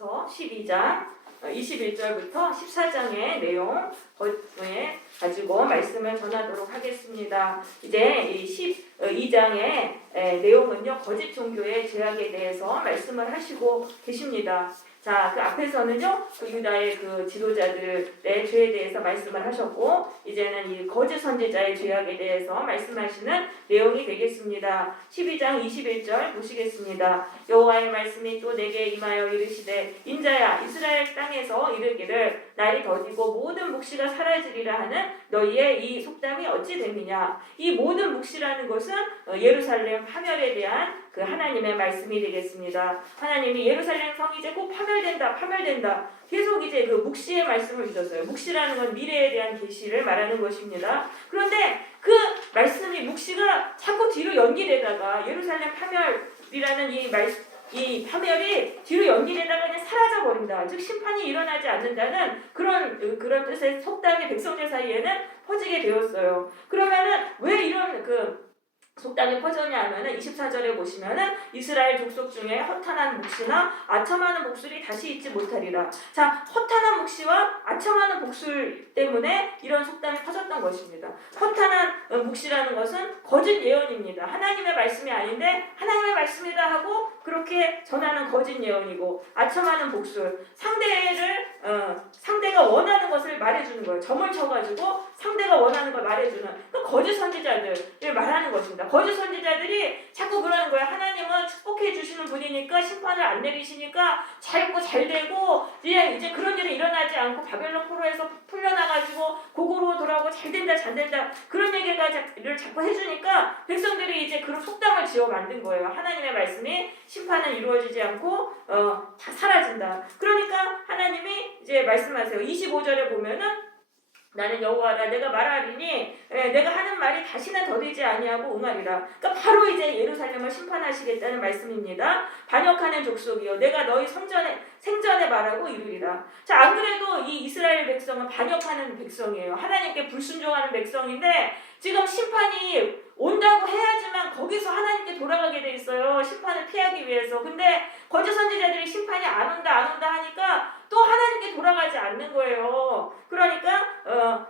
에베소서 12장 21절부터 14장의 내용 가지고 말씀을 전하도록 하겠습니다. 이제 이 12장의 내용은요, 거짓 종교의 죄악에 대해서 말씀을 하시고 계십니다. 자, 그 앞에서는요, 그 유다의 그 지도자들의 죄에 대해서 말씀을 하셨고, 이제는 이 거짓 선지자의 죄악에 대해서 말씀하시는 내용이 되겠습니다. 12장 21절 보시겠습니다. 여호와의 말씀이 또 내게 임하여 이르시되, 인자야, 이스라엘 땅에서 이르기를 날이 더디고 모든 묵시가 사라지리라 하는 너희의 이 속담이 어찌 됨이냐. 이 모든 묵시라는 것은 예루살렘 파멸에 대한 그 하나님의 말씀이 되겠습니다. 하나님이 예루살렘 성이 이제 꼭 파멸된다. 계속 이제 그 묵시의 말씀을 주셨어요. 묵시라는 건 미래에 대한 계시를 말하는 것입니다. 그런데 그 말씀이 묵시가 자꾸 뒤로 연기되다가 예루살렘 파멸이라는 이 파멸이 뒤로 연기되다가 그냥 사라져 버린다. 즉 심판이 일어나지 않는다는 그런 뜻의 속담이 백성들 사이에는 퍼지게 되었어요. 그러면은 왜 이런 속담이 퍼졌냐 하면은 24절에 보시면은 이스라엘 족속 중에 허탄한 묵시나 아첨하는 목술이 다시 있지 못하리라. 자, 허탄한 묵시와 아첨하는 목술 때문에 이런 속담이 퍼졌던 것입니다. 허탄한 묵시라는 것은 거짓 예언입니다. 하나님의 말씀이 아닌데 하나님의 말씀이다 하고 그렇게 전하는 거짓 예언이고, 아첨하는 목술, 상대가 원하는 것을 말해주는 거예요. 점을 쳐가지고 상대가 원하는 걸 말해주는 그 거짓 선지자들을 말하는 것입니다. 거짓 선지자들이 자꾸 그러는 거예요. 하나님은 축복해 주시는 분이니까 심판을 안 내리시니까 잘 되고 이제 그런 일이 일어나지 않고 바벨론 포로에서 풀려나가지고 고고로 돌아오고 잘 된다 그런 얘기를 자꾸 해주니까 백성들이 이제 그런 속담을 지어 만든 거예요. 하나님의 말씀이 심판은 이루어지지 않고 다 사라진다. 그러니까 하나님이 이제 말씀하세요. 25절에 보면은 나는 여호와라, 내가 말하리니 내가 하는 말이 다시는 더디지 아니하고 응하리라. 그러니까 바로 이제 예루살렘을 심판하시겠다는 말씀입니다. 반역하는 족속이요, 내가 너희 생전에 말하고 이루리라. 자, 안 그래도 이 이스라엘 백성은 반역하는 백성이에요. 하나님께 불순종하는 백성인데 지금 심판이 온다고 해야지만 거기서 하나님께 돌아가게 돼 있어요. 심판을 피하기 위해서. 근데 거짓 선지자들이 심판이 안 온다 하니까 또 하나님께 돌아가지 않는 거예요. 그러니까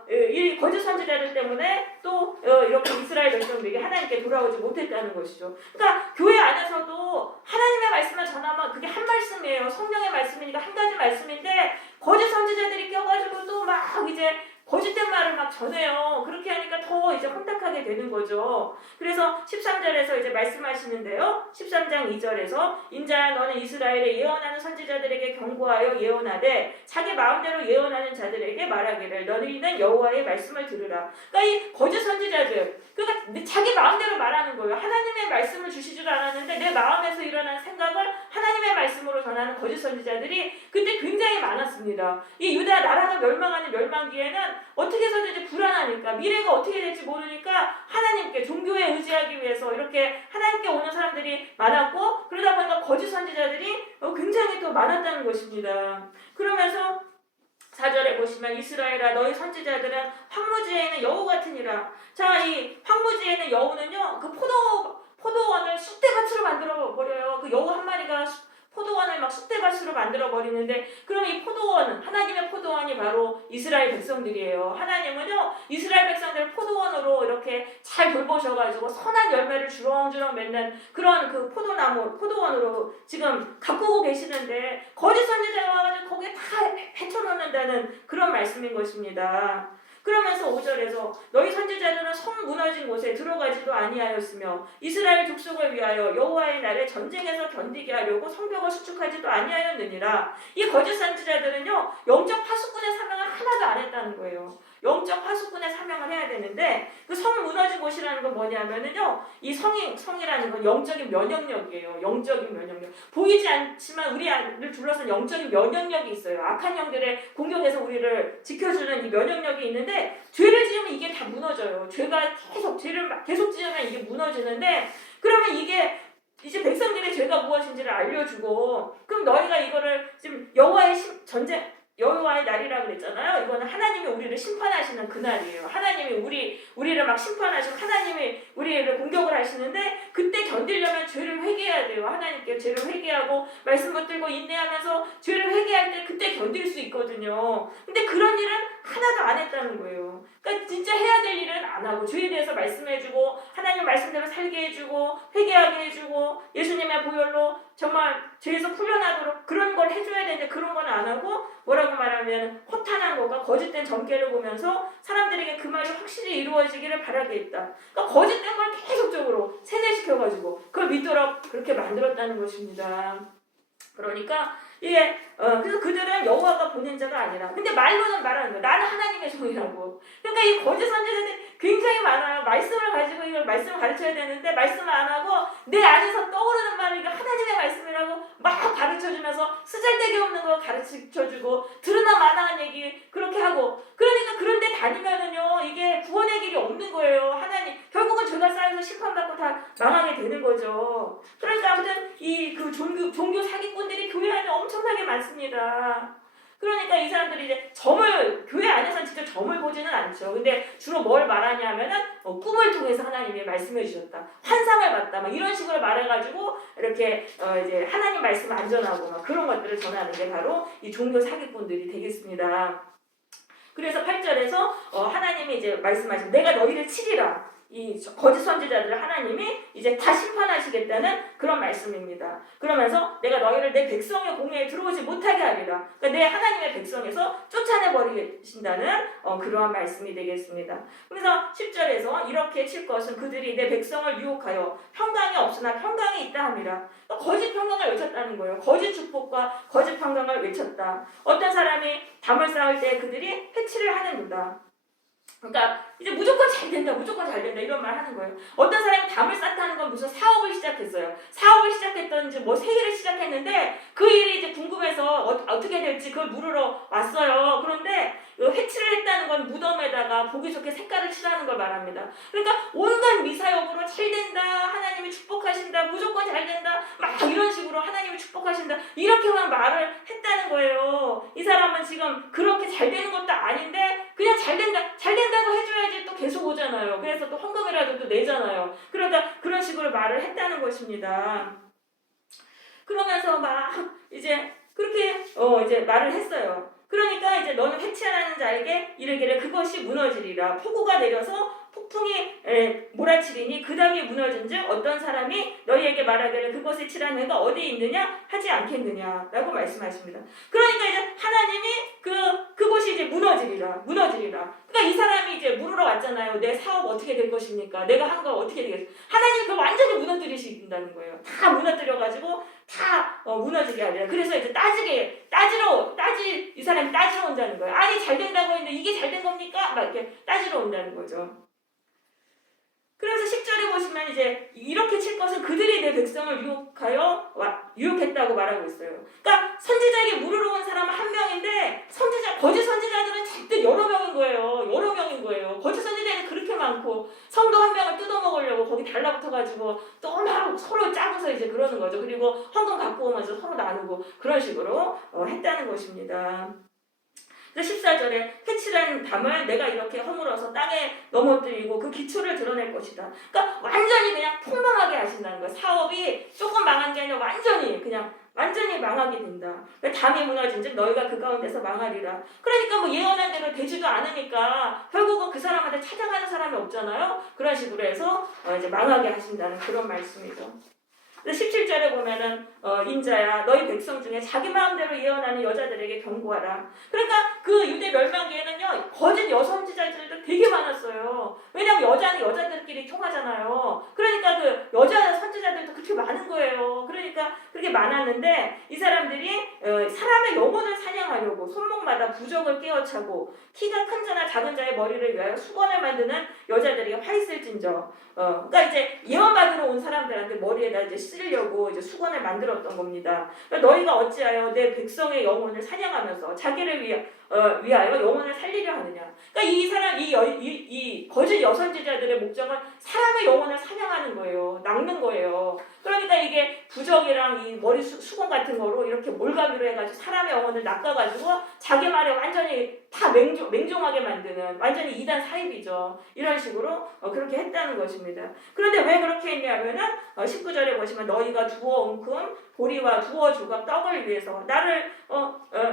이 거짓 선지자들 때문에 또 이렇게 이스라엘 백성들에게 하나님께 돌아오지 못했다는 것이죠. 그러니까 교회 안에서도 하나님의 말씀을 전하면 그게 한 말씀이에요. 성령의 말씀이니까 한 가지 말씀인데 거짓 선지자들이 껴가지고 또 막 이제 거짓된 말을 막 전해요. 그렇게 하니까 더 이제 혼탁하게 되는 거죠. 그래서 13절에서 이제 말씀하시는데요. 13장 2절에서 인자야, 너는 이스라엘에 예언하는 선지자들에게 경고하여 예언하되 자기 마음대로 예언하는 자들에게 말하기를 너희는 여호와의 말씀을 들으라. 그러니까 이 거짓 선지자들, 그러니까 자기 마음대로 말하는 거예요. 하나님의 말씀을 주시지도 않았는데 내 마음에서 일어난 생각을 하나님의 말씀으로 전하는 거짓 선지자들이 그때 굉장히 많았습니다. 이 유다 나라가 멸망하는 멸망기에는 어떻게 해서든지 불안하니까, 미래가 어떻게 될지 모르니까 하나님께 종교에 의지하기 위해서 이렇게 하나님께 오는 사람들이 많았고, 그러다 보니까 거짓 선지자들이 굉장히 또 많았다는 것입니다. 그러면서 4절에 보시면 이스라엘아, 너희 선지자들은 황무지에 있는 여우 같으니라. 자, 이 황무지에 있는 여우는요, 그 포도원을 쑥대밭으로 만들어 버려요. 그 여우 한 마리가 포도원을 막 쑥대밭으로 만들어 버리는데, 그럼 이 포도원, 하나님의 포도원이 바로 이스라엘 백성들이에요. 하나님은요, 이스라엘 백성들을 포도원으로 이렇게 잘 돌보셔가지고 선한 열매를 주렁주렁 맺는 그런 그 포도원으로 지금 가꾸고 계시는데, 거짓 선지자가 와가지고 거기에 다 헤쳐놓는다는 그런 말씀인 것입니다. 그러면서 5절에서 너희 선지자들은 성 무너진 곳에 들어가지도 아니하였으며 이스라엘 족속을 위하여 여호와의 날에 전쟁에서 견디게 하려고 성벽을 수축하지도 아니하였느니라. 이 거짓 선지자들은요, 영적 파수꾼의 사명을 하나도 안 했다는 거예요. 영적 파수꾼의 사명을 해야 되는데 그 성 무너진 곳이라는 건 뭐냐면은요, 이 성이라는 건 영적인 면역력이에요. 영적인 면역력. 보이지 않지만 우리를 둘러싼 영적인 면역력이 있어요. 악한 영들의 공격에서 우리를 지켜주는 이 면역력이 있는데, 죄를 지으면 이게 다 무너져요. 죄를 계속 지으면 이게 무너지는데, 그러면 이게 이제 백성들의 죄가 무엇인지를 알려주고, 그럼 너희가 이거를 지금 여호와의 날이라 그랬잖아요. 이거는 하나님이 우리를 심판하시는 그날이에요. 하나님이 우리를 막 심판하시고 하나님이 우리를 공격을 하시는데 그때 견디려면 죄를 회개해야 돼요. 하나님께 죄를 회개하고 말씀 붙들고 인내하면서 죄를 회개할 때 그때 견딜 수 있거든요. 근데 그런 일은 하나도 안 했다는 거예요. 그러니까 진짜 해야 될 일은 안 하고 죄에 대해서 말씀해주고 하나님 말씀대로 살게 해주고 회개하게 해주고 예수님의 보혈로 정말 죄에서 풀려나도록 그런 걸 해줘야 되는데 그런 건 안 하고 뭐라고 말하면 허탄한 것과 거짓된 점괘를 보면서 사람들에게 그 말이 확실히 이루어지기를 바라게 했다. 그러니까 거짓된 걸 계속적으로 세뇌시켜가지고 그걸 믿도록 그렇게 만들었다는 것입니다. 그러니까 이게 그래서 그들은 여호와가 보낸 자가 아니라 근데 말로는 말하는 거야. 나는 하나님의 종이라고. 그러니까 이 거짓 선지자들이 굉장히 많아요. 말씀을 가지고 이걸 말씀을 가르쳐야 되는데 말씀을 안 하고 내 안에서 떠오르는 말을 이게 하나님의 말씀이라고 막 가르쳐주면서 쓰잘데기 없는 거 가르쳐주고 들으나 마나한 얘기 그렇게 하고 그러니까 그런데 다니면은요 이게 구원의 길이 없는 거예요. 하나님 결국은 죄가 쌓여서 심판받고 다 망하게 되는 거죠. 그러니까 아무튼 이 그 종교 사기꾼들이 교회 안에 엄청나게 많습니다. 그러니까 이 사람들이 이제 교회 안에서는 직접 점을 보지는 않죠. 근데 주로 뭘 말하냐 하면은 꿈을 통해서 하나님이 말씀해 주셨다. 환상을 봤다. 막 이런 식으로 말해가지고 이렇게 이제 하나님 말씀 안전하고 막 그런 것들을 전하는 게 바로 이 종교 사기꾼들이 되겠습니다. 그래서 8절에서 하나님이 이제 말씀하신 내가 너희를 치리라. 이 거짓 선지자들을 하나님이 이제 다 심판하시겠다는 그런 말씀입니다. 그러면서 내가 너희를 내 백성의 공회에 들어오지 못하게 하리라. 그러니까 내 하나님의 백성에서 쫓아내버리신다는 그러한 말씀이 되겠습니다. 그래서 10절에서 이렇게 칠 것은 그들이 내 백성을 유혹하여 평강이 없으나 평강이 있다 함이라. 그러니까 거짓 평강을 외쳤다는 거예요. 거짓 축복과 거짓 평강을 외쳤다. 어떤 사람이 담을 쌓을 때 그들이 해치를 하는도다. 그러니까 이제 무조건 잘 된다 이런 말 하는 거예요. 어떤 사람이 담을 쌓다는 건 무슨 사업을 시작했어요. 사업을 시작했던지 뭐 세일을 시작했는데 그 일이 이제 궁금해서 어떻게 될지 그걸 물으러 왔어요. 그런데 해치를 했다는 건 무덤에다가 보기 좋게 색깔을 칠하는 걸 말합니다. 그러니까 온갖 미사역으로 잘 된다, 하나님이 축복하신다, 무조건 잘 된다, 막 이런 식으로 하나님이 축복하신다 이렇게만 말을 했다는 거예요. 이 사람은 지금 그렇게 잘 되는 것도 아닌데 그냥 잘 된다고 해줘야지 또 계속 오잖아요. 그래서 또 헌금이라도 또 내잖아요. 그러다 그런 식으로 말을 했다는 것입니다. 그러면서 막 이제 그렇게 이제 말을 했어요. 그러니까 이제 너는 해치하는 자에게 이르기를 그것이 무너지리라. 폭우가 내려서 폭풍이 몰아치리니 그 담이 무너진즉 어떤 사람이 너희에게 말하기를 그것에 칠한 해가 어디에 있느냐 하지 않겠느냐라고 말씀하십니다. 그러니까 이제 하나님이 그것이 이제 무너지리라. 그러니까 이 사람이 이제 물으러 왔잖아요. 내 사업 어떻게 될 것입니까? 내가 한 거 어떻게 되겠습니까? 하나님이 그 완전히 무너뜨리신다는 거예요. 다 무너뜨려가지고 다 무너지게 하리라. 그래서 이제 이 사람이 따지러 온다는 거예요. 아니 잘 된다고 했는데 이게 잘 된 겁니까? 막 이렇게 따지러 온다는 거죠. 그래서 10절에 보시면 이제 이렇게 칠 것은 그들이 내 백성을 유혹했다고 말하고 있어요. 그러니까 선지자에게 물으러 온 사람은 한 명인데 거짓 선지자들은 잔뜩 여러 명인 거예요. 거짓 선지자들이 그렇게 많고 성도 한 명을 뜯어먹으려고 거기 달라붙어가지고 또 막 서로 짜고서 이제 그러는 거죠. 그리고 헌금 갖고 오면서 서로 나누고 그런 식으로 했다는 것입니다. 14절에 해치라는 담을 내가 이렇게 허물어서 땅에 넘어뜨리고 그 기초를 드러낼 것이다. 그러니까 완전히 그냥 폭망하게 하신다는 거예요. 사업이 조금 망한 게 아니라 완전히 망하게 된다. 담이 무너진즉 너희가 그 가운데서 망하리라. 그러니까 뭐 예언한 대로 되지도 않으니까 결국은 그 사람한테 찾아가는 사람이 없잖아요. 그런 식으로 해서 이제 망하게 하신다는 그런 말씀이죠. 17절에 보면은 인자야 너희 백성 중에 자기 마음대로 예언하는 여자들에게 경고하라. 그러니까 그 유대 멸망기에는요 거짓 여선지자들도 되게 많았어요. 왜냐하면 여자는 여자들끼리 통하잖아요. 그러니까 그 여자 선지자들도 그렇게 많은 거예요. 그러니까 그렇게 많았는데 이 사람들이 사람의 영혼을 사냥하려고 손목마다 부적을 깨어차고 키가 큰 자나 작은 자의 머리를 위하여 수건을 만드는 여자들에게 화 있을진저. 그러니까 이제 예언받으러 온 사람들한테 머리에다 이제 쓰려고 이제 수건을 만들었던 겁니다. 그러니까 너희가 어찌하여 내 백성의 영혼을 사냥하면서 자기를 위하여 영혼을 살리려 하느냐. 그러니까 이 거짓 여선지자들의 목적은 사람의 영혼을 사냥하는 거예요. 낚는 거예요. 그러니까 이게 부적이랑 이 머리 수건 같은 거로 이렇게 몰가기로 해가지고 사람의 영혼을 낚아가지고 그래서 자기 말에 완전히 다 맹종하게 만드는 완전히 이단 사입이죠. 이런 식으로 그렇게 했다는 것입니다. 그런데 왜 그렇게 했냐면은 19절에 보시면 너희가 두어 웅큼 보리와 두어 조각 떡을 위해서 나를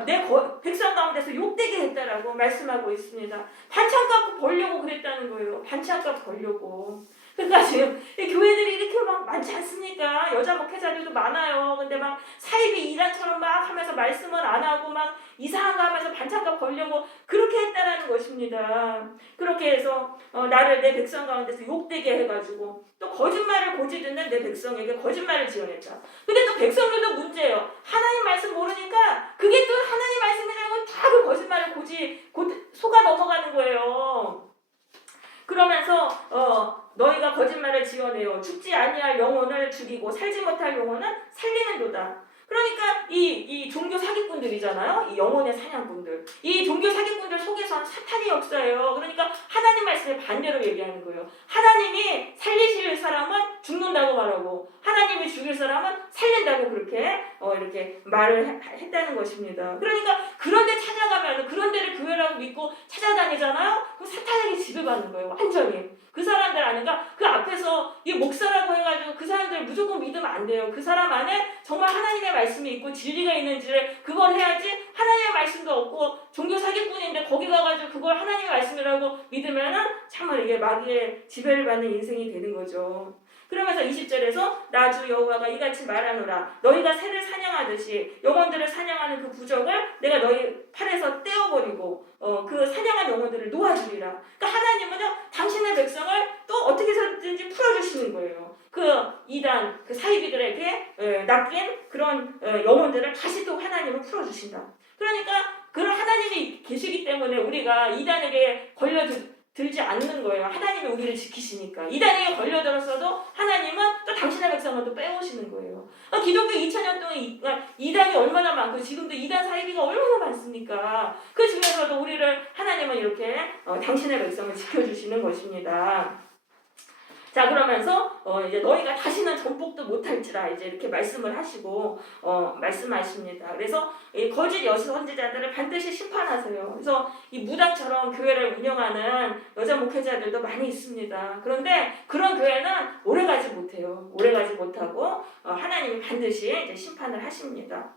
내 백성 가운데서 욕되게 했다라고 말씀하고 있습니다. 반찬값 벌려고 그랬다는 거예요. 반찬값 벌려고. 그러니까 지금 교회들이 이렇게 막 많지 않습니까? 여자 목회자들도 많아요. 근데 막 사입이 이단처럼 막 하면서 말씀을 안 하고 막 이상한 거 하면서 반찬값 벌려고 그렇게 했다라는 것입니다. 그렇게 해서 나를 내 백성 가운데서 욕되게 해가지고 또 거짓말을 고지 듣는 내 백성에게 거짓말을 지어냈다. 근데 또 백성들도 문제예요. 하나님 말씀 모르니까 그게 또 하나님 말씀이라고 다 그 거짓말을 속아 넘어가는 거예요. 그러면서 너희가 거짓말을 지어내어 죽지 아니할 영혼을 죽이고 살지 못할 영혼은 살리는도다. 그러니까 이 종교 사기꾼들이잖아요. 이 영혼의 사냥꾼들. 이 종교 사기꾼들 속에서는 사탄의 역사예요. 그러니까 하나님 말씀에 반대로 얘기하는 거예요. 하나님이 살리실 사람은 죽는다고 말하고 하나님이 죽일 사람은 살린다고 그렇게 이렇게 말을 했다는 것입니다. 그러니까 그런 데 찾아가면 그런 데를 교회라고 믿고 찾아다니잖아요. 그럼 사탄에게 지배받는 거예요. 완전히. 그 사람들 아닌가? 그 앞에서 이 목사라고 해가지고 그 사람들 무조건 믿으면 안 돼요. 그 사람 안에 정말 하나님의 말씀이 있고 진리가 있는지를 그걸 해야지. 하나님의 말씀도 없고 종교 사기꾼인데 거기 가가지고 그걸 하나님의 말씀이라고 믿으면은 정말 이게 마귀의 지배를 받는 인생이 되는 거죠. 그러면서 20절에서 나 주 여호와가 이같이 말하노라 너희가 새를 사냥하듯이 영혼들을 사냥하는 그 부적을 내가 너희 팔에서 떼어버리고 그 사냥한 영혼들을 놓아주리라. 그러니까 하나님은요 당신의 백성을 또 어떻게 해서든지 풀어주시는 거예요. 그 이단 그 사이비들에게 낚인 그런 영혼들을 다시 또 하나님은 풀어주신다. 그러니까 그런 하나님이 계시기 때문에 우리가 이단에게 걸려들지 않는 거예요. 하나님이 우리를 지키시니까. 이단에게 걸려들었어도 하나님은 또 당신의 백성을 또 빼오시는 거예요. 기독교 2000년 동안 이단이 얼마나 많고 지금도 이단 사이비가 얼마나 많습니까? 그 중에서도 우리를 하나님은 이렇게 당신의 백성을 지켜주시는 것입니다. 자 그러면서 이제 너희가 다시는 전복도 못할지라 이제 이렇게 말씀을 하시고 말씀하십니다. 그래서 이 거짓 여자 선지자들을 반드시 심판하세요. 그래서 이 무당처럼 교회를 운영하는 여자 목회자들도 많이 있습니다. 그런데 그런 교회는 오래가지 못해요. 오래가지 못하고 하나님이 반드시 이제 심판을 하십니다.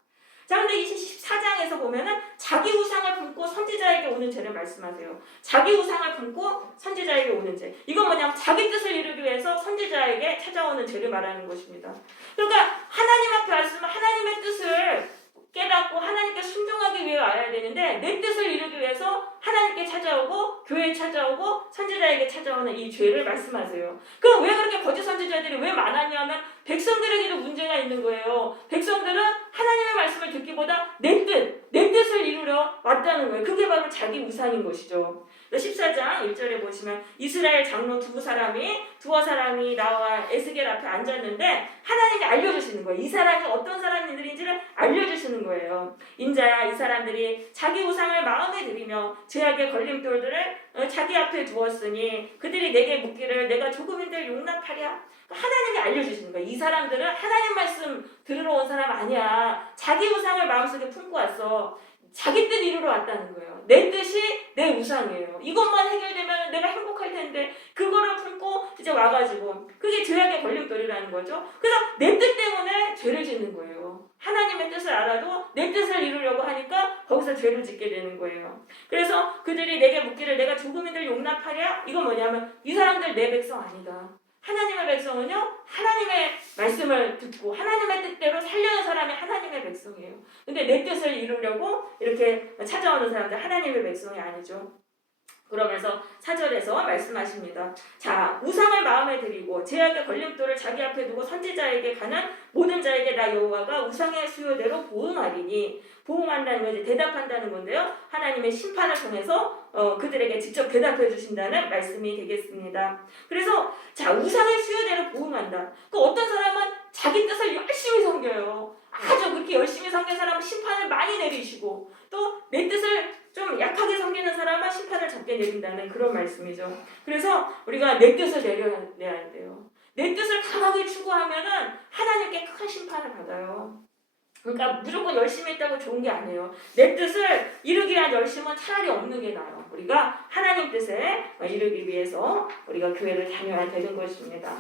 자, 근데 이 14장에서 보면은 자기 우상을 품고 선지자에게 오는 죄를 말씀하세요. 자기 우상을 품고 선지자에게 오는 죄. 이건 뭐냐면 자기 뜻을 이루기 위해서 선지자에게 찾아오는 죄를 말하는 것입니다. 그러니까 하나님 앞에 왔으면 하나님의 뜻을 깨닫고 하나님께 순종하기 위해 와야 되는데 내 뜻을 이루기 위해서 하나님께 찾아오고 교회에 찾아오고 선지자에게 찾아오는 이 죄를 말씀하세요. 그럼 왜 그렇게 거짓 선지자들이 왜 많았냐면 백성들에게도 문제가 있는 거예요. 백성들은 하나님의 말씀을 듣기보다 내 뜻을 이루려 왔다는 거예요. 그게 바로 자기 우상인 것이죠. 14장 1절에 보시면 이스라엘 장로 두어 사람이 나와 에스겔 앞에 앉았는데 하나님이 알려주시는 거예요. 이 사람이 어떤 사람들인지를 알려주시는 거예요. 인자야 이 사람들이 자기 우상을 마음에 들이며 죄악의 걸림돌들을 자기 앞에 두었으니 그들이 내게 묻기를 내가 조금인들 용납하랴. 하나님이 알려주시는 거예요. 이 사람들은 하나님 말씀 들으러 온 사람 아니야. 자기 우상을 마음속에 품고 왔어. 자기 뜻 이루러 왔다는 거예요. 내 뜻이 내 우상이에요. 이것만 해결되면 내가 행복할 텐데 그거를 품고 이제 와가지고 그게 죄악의 걸림돌이라는 거죠. 그래서 내 뜻 때문에 죄를 짓는 거예요. 하나님의 뜻을 알아도 내 뜻을 이루려고 하니까 거기서 죄를 짓게 되는 거예요. 그래서 그들이 내게 묻기를 내가 조금인들 용납하랴? 이건 뭐냐면 이 사람들 내 백성 아니다. 하나님의 백성은요 하나님의 말씀을 듣고 하나님의 뜻대로 살려는 사람이 하나님의 백성이에요. 근데 내 뜻을 이루려고 이렇게 찾아오는 사람들 하나님의 백성이 아니죠. 그러면서 4절에서 말씀하십니다. 자, 우상을 마음에 들이고 죄악의 걸림돌을 자기 앞에 두고 선지자에게 가는 모든 자에게 나 여호와가 우상의 수요대로 보응하리니, 보응한다는 건 이제 대답한다는 건데요. 하나님의 심판을 통해서 그들에게 직접 대답해 주신다는 말씀이 되겠습니다. 그래서 자, 우상의 수요대로 보응한다. 그 어떤 사람은 자기 뜻을 열심히 섬겨요. 아주 그렇게 열심히 섬긴 사람은 심판을 많이 내리시고 또 내 뜻을 좀 약하게 섬기는 사람은 심판을 적게 내린다는 그런 말씀이죠. 그래서 우리가 내 뜻을 내야 돼요. 내 뜻을 강하게 추구하면은 하나님께 큰 심판을 받아요. 그러니까 무조건 열심히 했다고 좋은 게 아니에요. 내 뜻을 이루기 위한 열심은 차라리 없는 게 나아요. 우리가 하나님 뜻에 이루기 위해서 우리가 교회를 다녀야 되는 것입니다.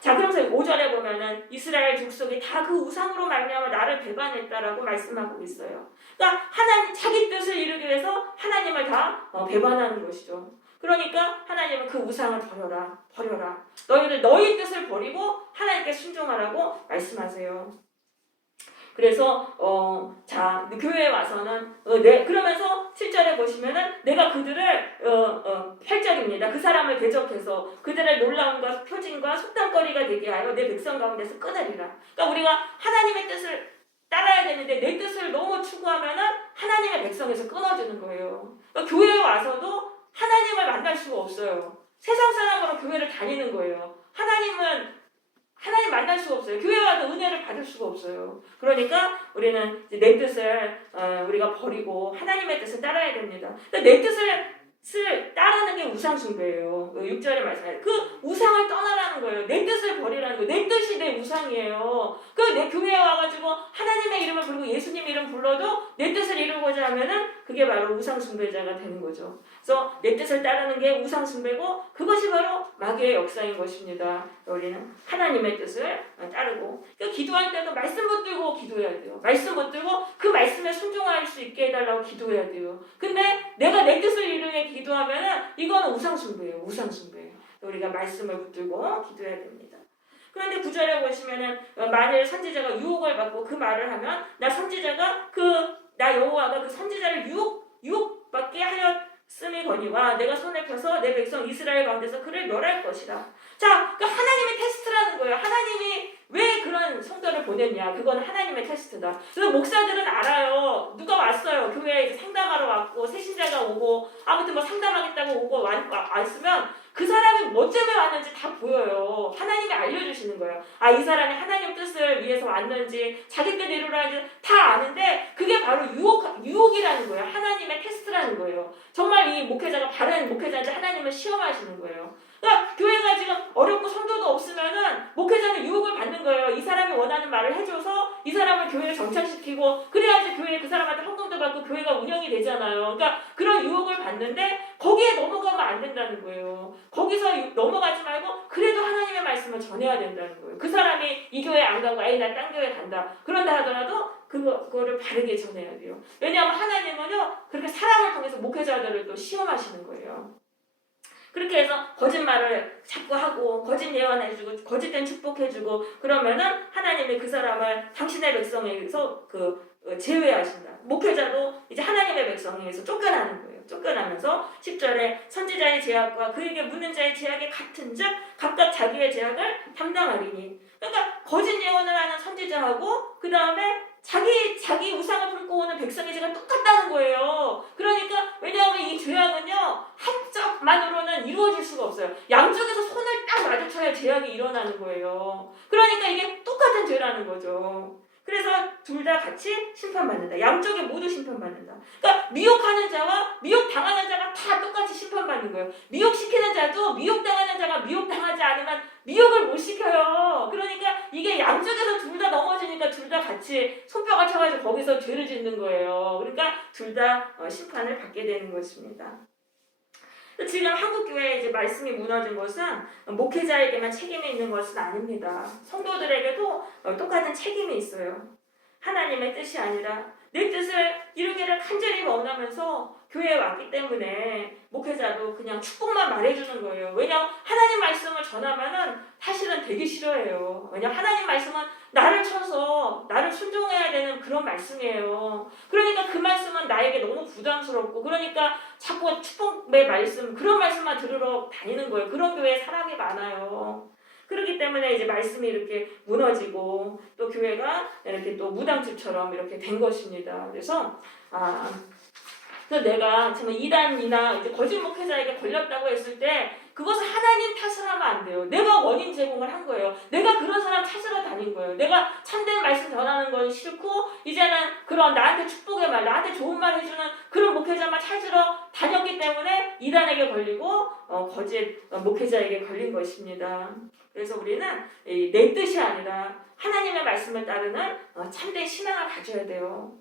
자, 그러면서 5절에 보면은 이스라엘 족속이 다 그 우상으로 말미암아 나를 배반했다라고 말씀하고 있어요. 그러니까 하나님 자기 뜻을 이루기 위해서 하나님을 다 배반하는 것이죠. 그러니까 하나님은 그 우상을 버려라. 너희들 너희 뜻을 버리고 하나님께 순종하라고 말씀하세요. 그래서 자 교회에 와서는 그러면서 7절에 보시면은 내가 그들을 8절입니다. 그 사람을 대적해서 그들의 놀라움과 표징과 속담거리가 되게 하여 내 백성 가운데서 끊으리라. 그러니까 우리가 하나님의 뜻을 따라야 되는데 내 뜻을 너무 추구하면은 하나님의 백성에서 끊어지는 거예요. 그러니까 교회에 와서도 하나님을 만날 수가 없어요. 세상 사람으로 교회를 다니는 거예요. 하나님 만날 수가 없어요. 교회 와도 은혜를 받을 수가 없어요. 그러니까 우리는 이제 내 뜻을 우리가 버리고 하나님의 뜻을 따라야 됩니다. 그러니까 내 뜻을 따르는 게 우상숭배예요. 6절에 말씀하세요. 그 우상을 떠나라는 거예요. 내 뜻을 버리라는 거예요. 내 뜻이 내 우상이에요. 그 내 교회에 와가지고 하나님의 이름을 부르고 예수님 이름 불러도 내 뜻을 이루고자 하면은 그게 바로 우상숭배자가 되는 거죠. 그래서 내 뜻을 따르는 게 우상숭배고 그것이 바로 마귀의 역사인 것입니다. 우리는 하나님의 뜻을 따르고 기도할 때도 말씀 붙들고 기도해야 돼요. 말씀 붙들고 그 말씀에 순종할 수 있게 해달라고 기도해야 돼요. 근데 내가 내 뜻을 이루게 기도하면은 이거는 우상숭배예요. 우상숭배예요. 우리가 말씀을 붙들고 기도해야 됩니다. 그런데 9절에 보시면은 만일 선지자가 유혹을 받고 그 말을 하면 나 여호와가 그 선지자를 유혹받게 하였음이거니와 내가 손에 펴서 내 백성 이스라엘 가운데서 그를 멸할 것이다. 자, 그러니까 하나님의 테스트라는 거예요. 하나님이 왜 그런 성도를 보냈냐? 그건 하나님의 테스트다. 그래서 목사들은 알아요. 누가 왔어요. 교회에 상담하러 왔고 새신자가 오고 아무튼 뭐 상담하겠다고 오고 왔으면 그 사람이 뭐 때문에 왔는지 다 보여요. 하나님이 알려주시는 거예요. 아, 이 사람이 하나님 뜻을 위해서 왔는지 자기 뜻 이루라는지 다 아는데 그게 바로 유혹이라는 거예요. 하나님의 테스트라는 거예요. 정말 이 목회자가 바른 목회자인지 하나님을 시험하시는 거예요. 그러니까 교회가 지금 어렵고 성도도 없으면은 목회자는 유혹을 받는 거예요. 이 사람이 원하는 말을 해줘서 이 사람을 교회에 정착시키고 그래야지 교회에 그 사람한테 헌금도 받고 교회가 운영이 되잖아요. 그러니까 그런 유혹을 받는데 거기에 넘어가면 안 된다는 거예요. 거기서 넘어가지 말고 그래도 하나님의 말씀을 전해야 된다는 거예요. 그 사람이 이 교회 안 가고 나 딴 교회 간다. 그런다 하더라도 그거를 바르게 전해야 돼요. 왜냐하면 하나님은요 그렇게 사람을 통해서 목회자들을 또 시험하시는 거예요. 그렇게 해서 거짓말을 자꾸 하고 거짓 예언해주고 거짓된 축복해주고 그러면은 하나님이 그 사람을 당신의 백성에서 제외하신다. 목회자도 이제 하나님의 백성에서 쫓겨나는 거예요. 쫓겨나면서 10절에 선지자의 제약과 그에게 묻는 자의 제약이 같은즉 각각 자기의 제약을 담당하리니. 그러니까 거짓 예언을 하는 선지자하고 그 다음에 자기 우상을 품고 오는 백성의 죄가 똑같다는 거예요. 그러니까 왜냐하면 이 죄악은요 한쪽만으로는 이루어질 수가 없어요. 양쪽에서 손을 딱 마주쳐야 죄악이 일어나는 거예요. 그러니까 이게 똑같은 죄라는 거죠. 그래서 둘 다 같이 심판받는다. 양쪽에 모두 심판받는다. 그러니까 미혹하는 자와 미혹당하는 자가 다 똑같이 심판받는 거예요. 미혹시키는 자도 미혹당하는 자가 미혹당하지 않으면 미혹을 못 시켜요. 그러니까 이게 양쪽에서 둘 다 넘어지니까 둘 다 같이 손뼉을 쳐가지고 거기서 죄를 짓는 거예요. 그러니까 둘 다 심판을 받게 되는 것입니다. 지금 한국교회에 이제 말씀이 무너진 것은 목회자에게만 책임이 있는 것은 아닙니다. 성도들에게도 똑같은 책임이 있어요. 하나님의 뜻이 아니라 내 뜻을 이루기를 간절히 원하면서 교회에 왔기 때문에 목회자도 그냥 축복만 말해주는 거예요. 왜냐하면 하나님 말씀을 전하면은 사실은 되게 싫어해요. 왜냐하면 하나님 말씀은 나를 쳐서 나를 순종해야 되는 그런 말씀이에요. 그러니까 그 말씀은 나에게 너무 부담스럽고 그러니까 자꾸 축복의 말씀 그런 말씀만 들으러 다니는 거예요. 그런 교회에 사람이 많아요. 그렇기 때문에 이제 말씀이 이렇게 무너지고 또 교회가 이렇게 또 무당집처럼 이렇게 된 것입니다. 그래서 내가 정말 이단이나 이제 거짓 목회자에게 걸렸다고 했을 때 그것을 하나님 탓을 하면 안 돼요. 내가 원인 제공을 한 거예요. 내가 그런 사람 찾으러 다닌 거예요. 내가 참된 말씀 전하는 건 싫고 이제는 그런 나한테 축복의 말, 나한테 좋은 말 해주는 그런 목회자만 찾으러 다녔기 때문에 이단에게 걸리고 거짓 목회자에게 걸린 것입니다. 그래서 우리는 내 뜻이 아니라 하나님의 말씀을 따르는 참된 신앙을 가져야 돼요.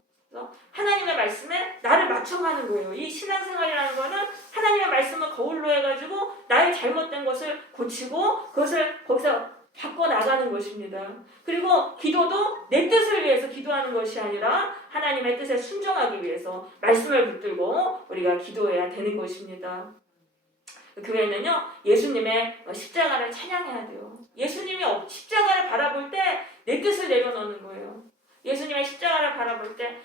하나님의 말씀에 나를 맞춰가는 거예요. 이 신앙생활이라는 거는 하나님의 말씀을 거울로 해가지고 나의 잘못된 것을 고치고 그것을 거기서 바꿔나가는 것입니다. 그리고 기도도 내 뜻을 위해서 기도하는 것이 아니라 하나님의 뜻에 순종하기 위해서 말씀을 붙들고 우리가 기도해야 되는 것입니다. 교회는요, 예수님의 십자가를 찬양해야 돼요. 예수님이 십자가를 바라볼 때 내 뜻을 내려놓는 거예요. 예수님의 십자가를 바라볼 때,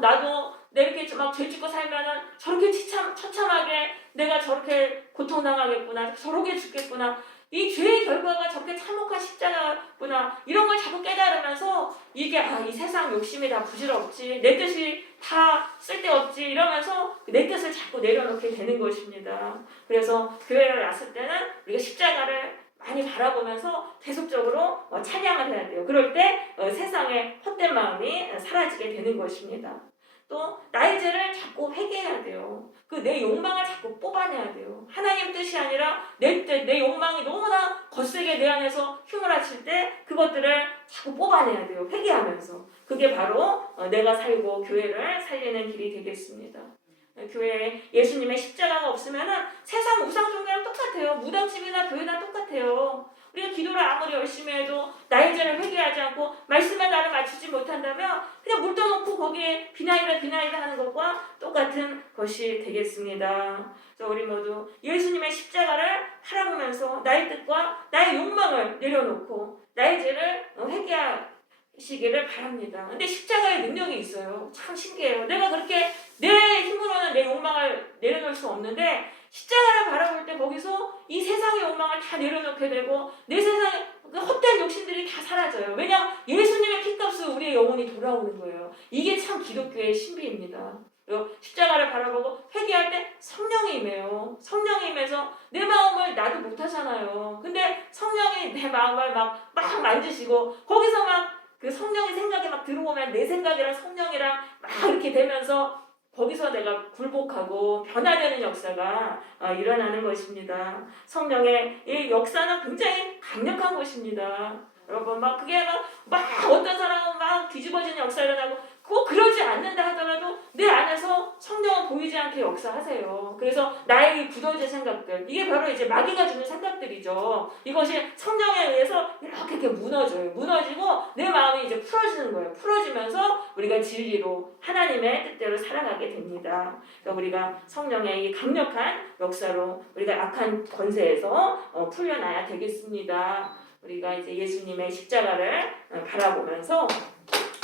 나도 내 이렇게 막 죄 짓고 살면은 저렇게 처참하게 내가 저렇게 고통당하겠구나, 저렇게 죽겠구나, 이 죄의 결과가 저렇게 참혹한 십자가구나, 이런 걸 자꾸 깨달으면서 이게 이 세상 욕심이 다 부질없지, 내 뜻이 다 쓸데없지 이러면서 내 뜻을 자꾸 내려놓게 되는 것입니다. 그래서 교회를 왔을 때는 우리가 십자가를 많이 바라보면서 계속적으로 찬양을 해야 돼요. 그럴 때 세상의 헛된 마음이 사라지게 되는 것입니다. 또 나의 죄를 자꾸 회개해야 돼요. 그 내 욕망을 자꾸 뽑아내야 돼요. 하나님 뜻이 아니라 내 욕망이 너무나 거세게 내 안에서 휘몰아칠 때 그것들을 자꾸 뽑아내야 돼요. 회개하면서. 그게 바로 내가 살고 교회를 살리는 길이 되겠습니다. 교회에 예수님의 십자가가 없으면은 세상 우상 종교랑 똑같아요. 무당집이나 교회나 똑같아요. 우리가 기도를 아무리 열심히 해도 나의 죄를 회개하지 않고 말씀에 나를 맞추지 못한다면 그냥 물 떠놓고 거기에 비나이다 하는 것과 똑같은 것이 되겠습니다. 그래서 우리 모두 예수님의 십자가를 바라보면서 나의 뜻과 나의 욕망을 내려놓고 나의 죄를 회개하시기를 바랍니다. 근데 십자가의 능력이 있어요. 참 신기해요. 내가 그렇게 내 힘으로는 내 욕망을 내려놓을 수 없는데 십자가를 바라볼 때 거기서 이 세상의 욕망을 다 내려놓게 되고 내 세상의 헛된 욕심들이 다 사라져요. 왜냐하면 예수님의 피값으로 우리의 영혼이 돌아오는 거예요. 이게 참 기독교의 신비입니다. 십자가를 바라보고 회개할 때 성령이 임해요. 성령이 임해서 내 마음을 나도 못하잖아요. 근데 성령이 내 마음을 막 만지시고 거기서 막 그 성령의 생각이 막 들어오면 내 생각이랑 성령이랑 막 이렇게 되면서 거기서 내가 굴복하고 변화되는 역사가 일어나는 것입니다. 성령의 이 역사는 굉장히 강력한 것입니다. 여러분 그게 어떤 사람은 뒤집어지는 역사 일어나고 꼭 그러지 않는다 하더라도 내 안에서 성령은 보이지 않게 역사하세요. 그래서 나의 굳어진 생각들, 이게 바로 이제 마귀가 주는 생각들이죠. 이것이 성령에 의해서 이렇게 무너져요. 무너지고 내 마음이 이제 풀어지는 거예요. 풀어지면서 우리가 진리로 하나님의 뜻대로 살아가게 됩니다. 그러니까 우리가 성령의 이 강력한 역사로 우리가 악한 권세에서 풀려나야 되겠습니다. 우리가 이제 예수님의 십자가를 바라보면서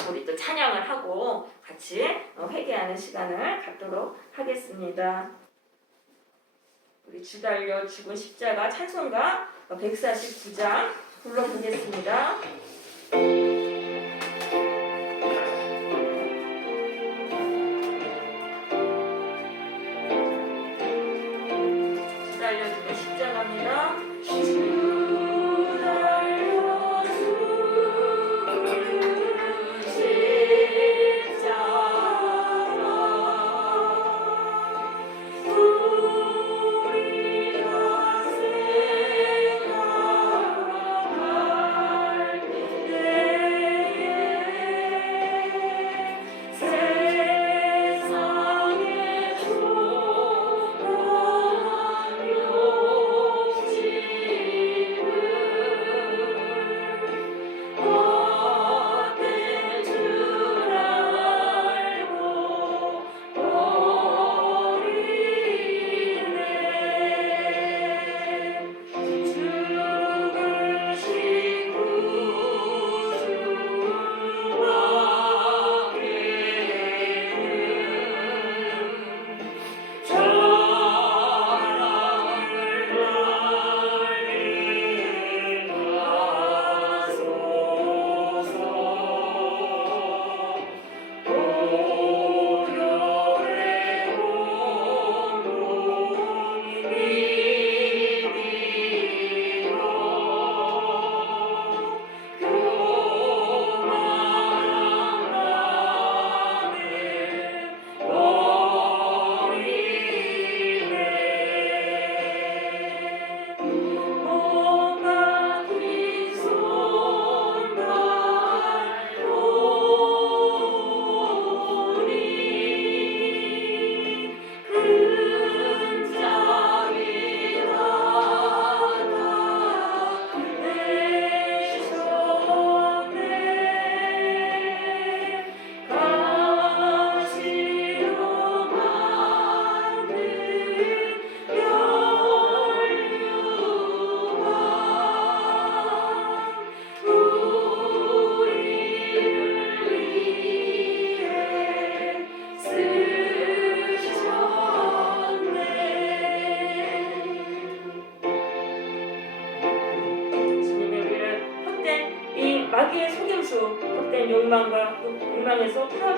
우리 또 찬양을 하고 같이 회개하는 시간을 갖도록 하겠습니다. 우리 주 달려 죽은 십자가 찬송가 149장 불러보겠습니다. 주 달려 죽은 십자가입니다.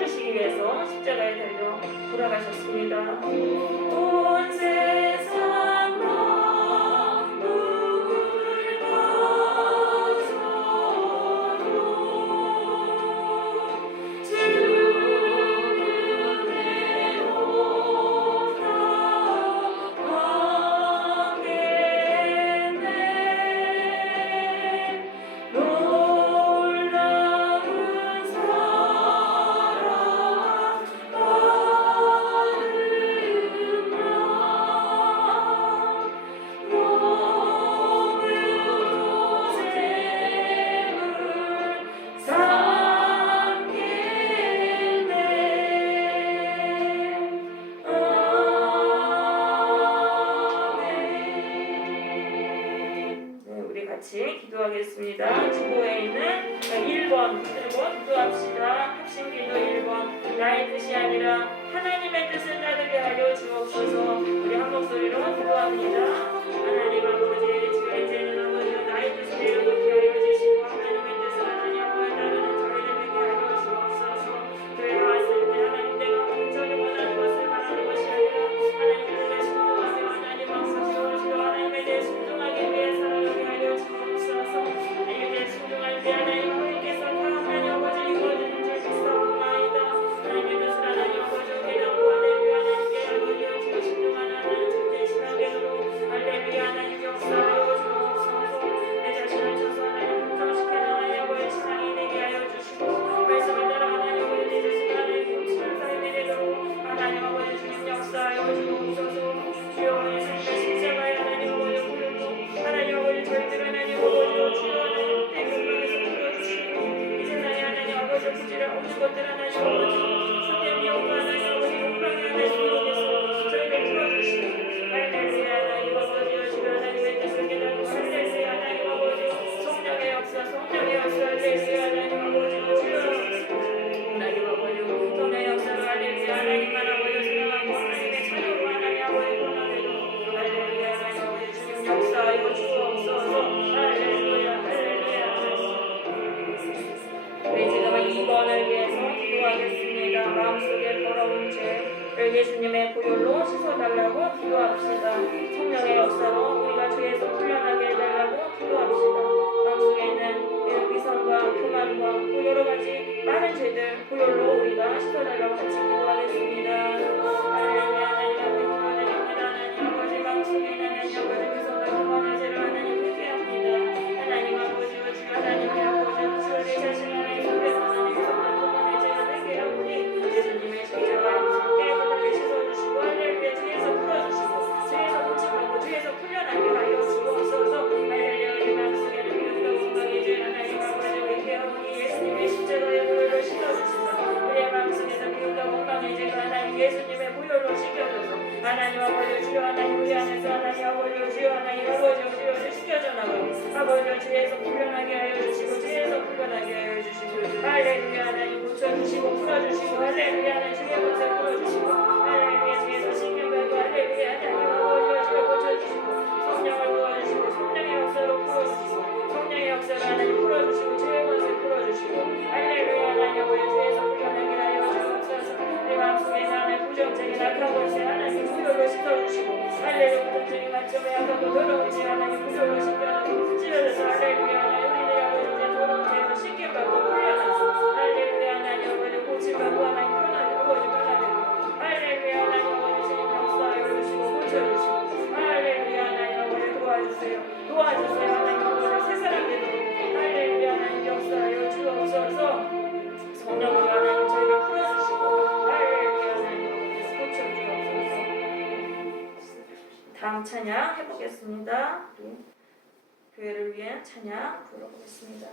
살리시기 위해서 십자가에 달려 돌아가셨습니다. 온 세상 만물을 가져도 죽음의 오다 왕겠네. 놀라운 사랑 같이 기도하겠습니다. 지도에 있는 1번 들고 기도합시다. 합심기도 1번. 나의 뜻이 아니라 하나님의 뜻을 따르게 하려 주옵소서. 우리 한 목소리로 기도합니다. 하나님 아버지, 주의 이제는 아버지가 나의 뜻을 내려놓게 하여 주시고 하나님의 뜻을 하나님 아버지 따르는 저희를 되게 하여 주옵소서. 교회 나왔을 때 하나님 내가 온전히 원하는 것을 말하는 것이 아니라 하나님의 뜻에 순종하며 하나님 앞서서 주여 하나님에 대해 순종하기 위해 살아가게 하여 주옵소서. 하나님에 대해 순종할 때 하나님 아버지께서 다 하나님 아버지 이루어지는 줄 믿사옵나이다. 하나님의 뜻을 하나님 아버지 깨닫고 할렐루야 하나님께 아버지여 주여 순종하는 하나님 참된 신앙으로 할렐루야 하나님 역사하여 주옵소서. 내 자신을 쳐서 하나님 긍정시키는 하나님 아버지 신앙이 되게 하여 주시고 말씀을 따라 하나님 아버지 내 자신을 하나님 훔치는 삶이 되도록 하나님 아버지 주님 역사하여 주옵소서. 주여 예수님의 십자가에 하나님 아버지 보혈로 하나님 아버지 저희들 하나님 아버지로 주여 하나님 대금방에서 불러주시고 이 세상에 하나님 아버지 부지런 없는 것들 하나님 아버지 선대 미혹과 하나님 아버지 욕망이 하나님 미혹에서 저희를 풀어주시고 할렐루야 하나님 아버지여 주여 하나님의 뜻을 깨닫고 할렐루야 하나님 아버지 성령의 역사 성령의 역사 할렐루야 하나님 아버지여 주여 하나님 아버지 성령의 역사로 할렐루야 하나님만 아버지 사랑하고 하나님의 찬양으로 하나님 아버지 권하되도록 할렐루야 하나님 아버지 주님 역사하여 주옵소서. 할렐루야 할렐루야. 우리 지금은 2번을 위해서 기도하겠습니다. 마음속에 더러운 죄를 예수님의 보혈로 씻어달라고 기도합시다. 성령의 역사로 우리가 죄에서 풀려나게 해달라고 기도합시다. 마음속에 있는 위선과 교만과 또 여러 가지 많은 죄들 보혈로 우리가 씻어달라고 같이 기도하겠습니다. 할렐루야 하나님 앞에 기도드립니다. 하나님 아버지 마음속에 있는 하나님 아버지 위선과 교만의 죄를 하나님 회개합니다. 하나님 아버지와 주 하나님의 아버지 주의 내 자신 하나님 속에 하나님 위선과 교만의 죄를 회개하오니 예수님의 십자가에 깨끗하게 씻어주시고 할렐루야 죄에서 풀어주시고 죄에서 고침받고 죄에서 풀려나게 하여 주옵소서. 할렐루야 우리 마음속에는 위선과 건강의 죄 하나님 아버지 회개하오니 예수님의 십자가의 보혈로 씻어주시고 우리의 마음속에는 미움과 건강의 죄가 하나님 예수님의 보혈로 씻겨줘서 하나님 아버지 주여 하나님 우리 안에서 하나님 아버지 주여 하나님 아버지 주여 씻겨져 나가고 아버지 주에서 풀려나게 하여 주시고 주에서 풀려나게 하여 주시고 할렐루야 하나님 고쳐주시고 풀어주시고 할렐루야 하나님 주의 것을 풀어주시고 할렐루야 주에서 신경받고 할렐루야 하나님 아버지 주여 고쳐주시고 성령을 부어주시고 성령의 역사로 풀어주시고 성령의 역사로 하나님 풀어주시고 주의 것을 풀어주시고 할렐루야 하나님 아버지 주에서 풀려나게 하여 주옵소서. 내 마음속에 하나님 부정적인 악한 것을 하나님 보혈로 씻어주시고 할렐루야 부정적인 만점에 악하고 더러운 죄 하나님 보혈로 씻어줘서 할렐루야 하나님 우리들의 아버지 더러운 죄에서 씻김받고 풀려나서 할렐루야 하나님 아버지 고침받고 하나님 편하게 아버지 편하게 할렐루야 하나님 아버지 주님 역사하여 주시고 고쳐주시고 할렐루야 하나님 아버지 도와주세요 하나님 아버지 새 사람 되도록 할렐루야 하나님 역사하여 주옵소서. 성령으로 하나님 저희를 풀어주시고 할렐루야 하나님 아버지 고쳐주옵소서. 다음 찬양 해보겠습니다. 교회를 위한 찬양 불러보겠습니다.